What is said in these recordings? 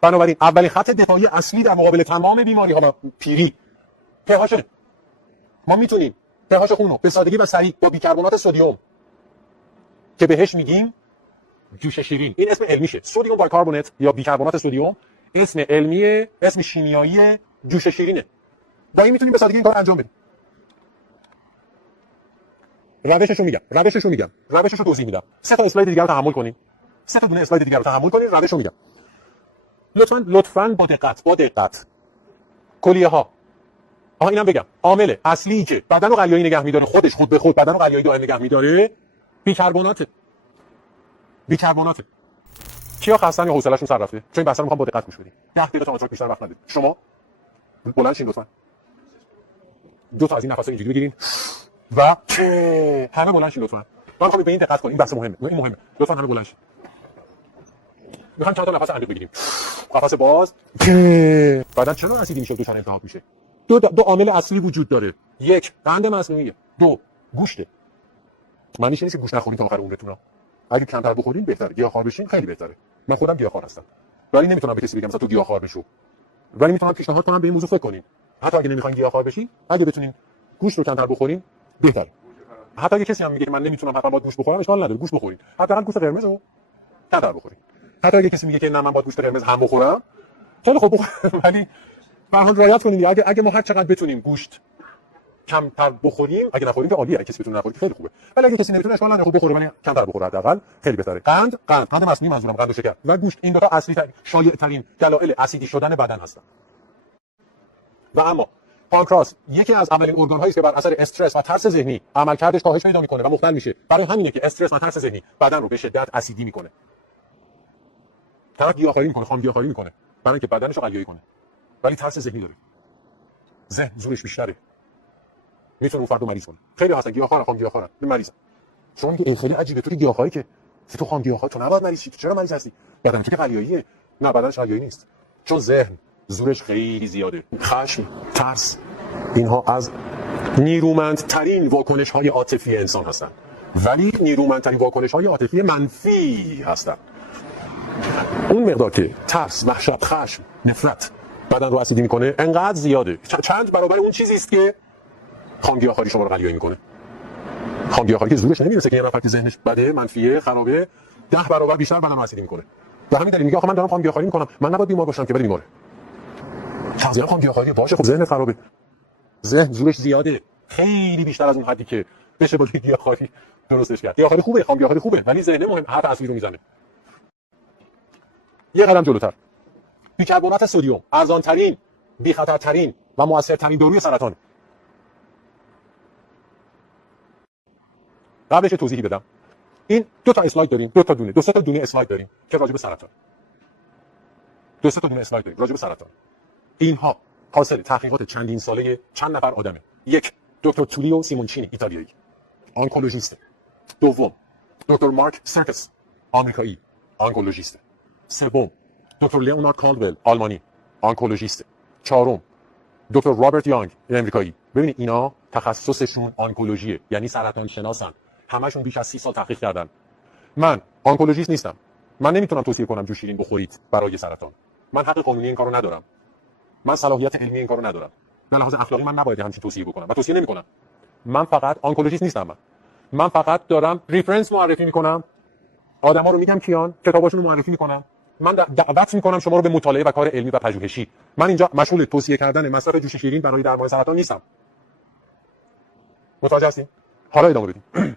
بنابراین اولین خط دفاعی اصلی در مقابل تمام بیماری‌ها پیری pH. ما میتونیم pH خون رو به سادگی و سریع با بیکربنات سدیم که بهش میگیم جوش شیرین، این اسم علمیشه، سدیم بایکاربونات یا بیکربنات سدیم، اسم علمی، اسم شیمیایی جوش شیرینه. با این میتونیم به سادگی این کار انجام بدیم. روششو توضیح میدم. 3 تا اسلاید دیگه رو تحمل کنین. 3 تا دونه اسلاید دیگه رو تحمل کنین، روشو میگم. لطفاً با دقت. کلیه ها. اینم بگم. عامل اصلی که بدن رو قلیایی نگه می‌داره، خود به خود بدن رو قلیایی دائم نگه می‌داره، بیکربنات. کیا خستن یا حوصله‌شون سر رفته؟ چون این بحثا رو می‌خوام با دقت گوش بدین. 10 دقیقه تا آنتراک بیشتر وقت ندید. شما بلند شین لطفاً. 2 تا از این نفس‌ها اینجوری بگیرین و همه بلند شین لطفاً. من می‌خوام به این دقت کنین. این بحث مهمه. این مهمه. لطفاً همه بلند شین. می‌خوام چند تا نفس عمیق بگیریم. قفس باز. بعدن چرا اسیدی میشه دوشان التهاب میشه؟ دو عامل اصلی وجود داره. 1 قند مصنوعیه. 2 گوشته. معنیش اینه که گوشت نخورید تا آخر عمرتون. اگه کمتر بخورین بهتره. گیاهخوار بشین خیلی بهتره. من خودم گیاهخوار هستم. ولی نمیتونم به کسی بگم مثلا تو گیاهخوار بشو. ولی میتونم پیشنهاد کنم به این موضوع فکر کنین. حتی اگه نمیخواین گیاهخوار بشین، اگه بتونین گوشت رو کمتر بخورین بهتره. حتی اگه کسی هم میگه که من نمیتونم حتما باید گوشت بخورم، اشکال نداره، گوشت بخورین. حداقل گوشت قرمز رو کمتر بخورین. حتی اگه کسی میگه که نه من باید گوشت قرمز هم بخورم، خیلی خوب بخورم، ولی به هر حال رعایت کنین. اگه ما هر چقدر بتونیم گوشت کمتر بخوریم، اگه نخوریم که عالیه، اگه کسی بتونه نخوره خیلی خوبه، ولی اگه کسی نمیتونه اشکال نداره، خوب بخوره ولی کمتر بخوره حداقل خیلی بهتره. قند مصنوعی منظورم، قند و شکر و گوشت، این دو تا اصلی ترین شایع ترین دلایل اسیدی شدن بدن هستن. و اما پانکراس یکی از اولین ارگان هایی است که بر اثر استرس و ترس ذهنی عملکردش کاهش پیدا میکنه و مختل میشه. برای همینه که استرس و ترس ذهنی بدن رو به شدت اسیدی میکنه. طرف گیاهخواری میکنه، خامگیاهخواری میکنه برای اینکه بدنش رو قلیایی کنه، ولی ترس ذهنی داره، ذهن زورش بیشتره، میتونه اون فردو مریض کنه. خیلی هستن گیاهخوار، خامگیاهخوارن، مریضن. شما میگه خیلی عجیبه تو گیاهخواری که تو خامگیاهخوار تو نباید مریض شی، چرا مریض هستی؟ بدن تو که قلیاییه. نه، بدنش قلیایی نیست، چون ذهن زورش خیلی زیاده. خشم، ترس، اینها از نیرومندترین واکنش‌های عاطفی انسان هستند، ولی نیرومندترین واکنش‌های عاطفی منفی هستند. اون مقدار که ترس، وحشت، خشم، نفرت بدن رو اسیدی میکنه انقدر زیاده، چند برابر اون چیزی است که خامگیاهخواری شما رو قلیایی میکنه. خامگیاهخواری که زورش نمیرسه که یه نفر که ذهنش بده، منفیه، خرابه، 10 برابر بیشتر بدن رو اسیدی میکنه. و همین دلیل میگه آخه من دارم خامگیاهخواری میکنم، من نباید بیمار باشم که ولی بیماره. تغذیه خامگیاهخواری باشه، خب ذهنت خرابه، ذهن زورش زیاده، خیلی بیشتر از اون حدی که بشه با گیاهخواری درستش کرد. گیاهخواری خوبه، خامگیاهخواری خوبه، ولی ذهن مهم، حرف اصلی رو میزنه. یه قدم جلوتر، بیکربنات سدیم ارزان‌ترین، بی‌خطرترین و مؤثرترین داروی سرطان. قبلش توضیحی بدم. این دو تا اسلاید داریم، دو سه تا دونه اسلاید داریم که راجع به سرطان. راجع به سرطان. اینها حاصل تحقیقات چندین ساله چند نفر آدمه. 1 دکتر تولیو سیمونچینی ایتالیایی، آنکولوژیست. 2 دکتر مارک سرکس، آمریکایی، آنکولوژیست. 3 دکتر لیونارد کالدول، آلمانی، آنکولوژیست. 4 دکتر رابرت یانگ، آمریکایی. ببینید اینا تخصصشون آنکولوژیه، یعنی سرطان شناسن. همشون بیش از 30 سال تحقیق کردن. من آنکولوژیست نیستم. من نمیتونم توصیه کنم جوش شیرین بخورید برای سرطان. من حق قانونی این کارو ندارم. من صلاحیت علمی این کارو ندارم. به لحاظ اخلاقی من نباید همچین توصیه بکنم و توصیه نمیکنم. من فقط آنکولوژیست نیستم. من فقط دارم ریفرنس معرفی میکنم. آدما رو میگم کیان، کتاباشون رو معرفی میکنم. من دعوت میکنم شما رو به مطالعه و کار علمی و پژوهشی. من اینجا مشغول توصیه کردن مصرف جوش شیرین برای درمان سرطان نیستم. متوجه هستین؟ حالا ادامه بدیم.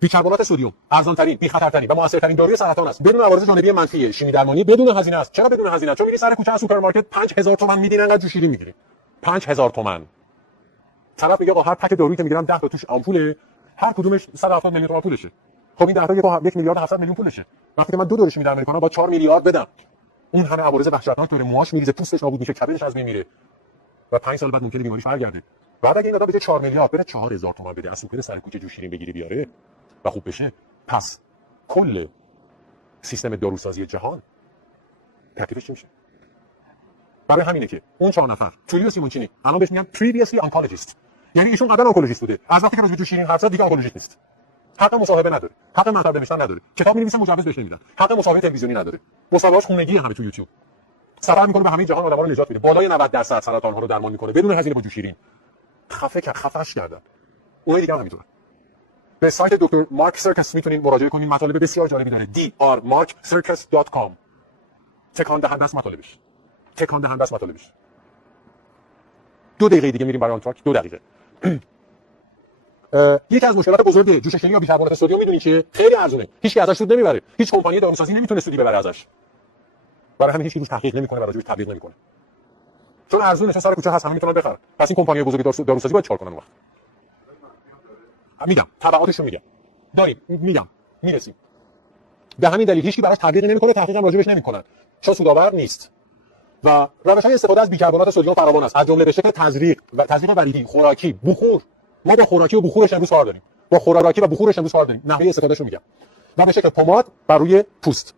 بیکربنات سدیم ارزان‌ترین، بی‌خطرترین و موثرترین داروی سرطان است. بدون عوارض جانبی منفی، شیمی درمانی، بدون هزینه است. چرا بدون هزینه؟ چون میری سر کوچه از سوپرمارکت 5000 تومان میدین انقدر جوش شیرین میگیری. 5000 تومان. طرف میگه آقا هر پک دارویی که میگیرم 10 تا توش آمپوله، هر کدومش 170 میلیون تومان پولشه. خب این 10 تا 1 میلیارد 700 میلیون پولشه. وقتی که من 2 دوره شیمی درمانی کنم با 4 میلیارد بدم. اون همه عوارض وحشتناک داره، موهاش میریزه، پوستش نابود میشه، کبدش از بین میره. و 5 سال بعد ممکنه بیماریش برگرده. بعد اگه این آدم به 4 میلیارد بده 4000 تومان بده، از سوپر سر کوچه جوش شیرین بگیره بیاره و خوب بشه، پس کل سیستم داروسازی جهان تکلیفش چی میشه؟ برای همینه که اون 4 نفر تولیو سیمونچینی الان بهش میگن previously oncologist، یعنی ایشون قبلا آنکولوژیست بوده، از وقتی که راجع به جوش شیرین حرف زد دیگه آنکولوژیست نیست. حق مصاحبه نداره، حق مطلب نوشتن نداره، کتاب می‌نویسن مجوز بهش نمیدن، حق مصاحبه تلویزیونی نداره، مصاحبه‌اش خونگی همه تو یوتیوب. سفر می‌کنه به همه جهان آدم‌ها رو نجات میده، بالای 90% سرطان‌ها رو درمان می‌کنه بدون هزینه با جوشیرین. خفش کردن. اونای دیگه هم همینطوره. به سایت دکتر مارک سرکس میتونید مراجعه کنید، مطالب بسیار جالبی داره. drmarkcircus.com. تکان دهنده است مطالبش. 2 دقیقه دیگه میریم برای آن تاک. 2 دقیقه. یکی از مشکلات بزرگ جوش شیرین یا بیکربنات سدیم میدونی که خیلی ارزونه. هیچ کی ازش سود نمیبره. هیچ کمپانی داروسازی نمیتونه سودی ببره ازش. برای همین هیچ کی روش تحقیق نمیکنه و راجعش تبلیغ نمیکنه. چون ارزونه، سر کوچه هست، همه میتونن بخرن. پس این کمپانی‌های بزرگ داروسازی باید چیکار کنن اون وقت؟ میگم تبعاتشو میگم. میگم میرسیم. به همین دلیل هیچ کی براش تبلیغ نمیکنه، تحقیق هم راجعش نمیکنن. چون سودآور نیست. و روش‌های استفاده از بیکربنات سدیم فراوان است، از جمله به شکل تزریق و تزریق وریدی، خوراکی، بخور. ما با خوراکی و بخورش امروز کار داریم. نحوه استفادهش رو میگم. و به شکل پماد بر روی پوست.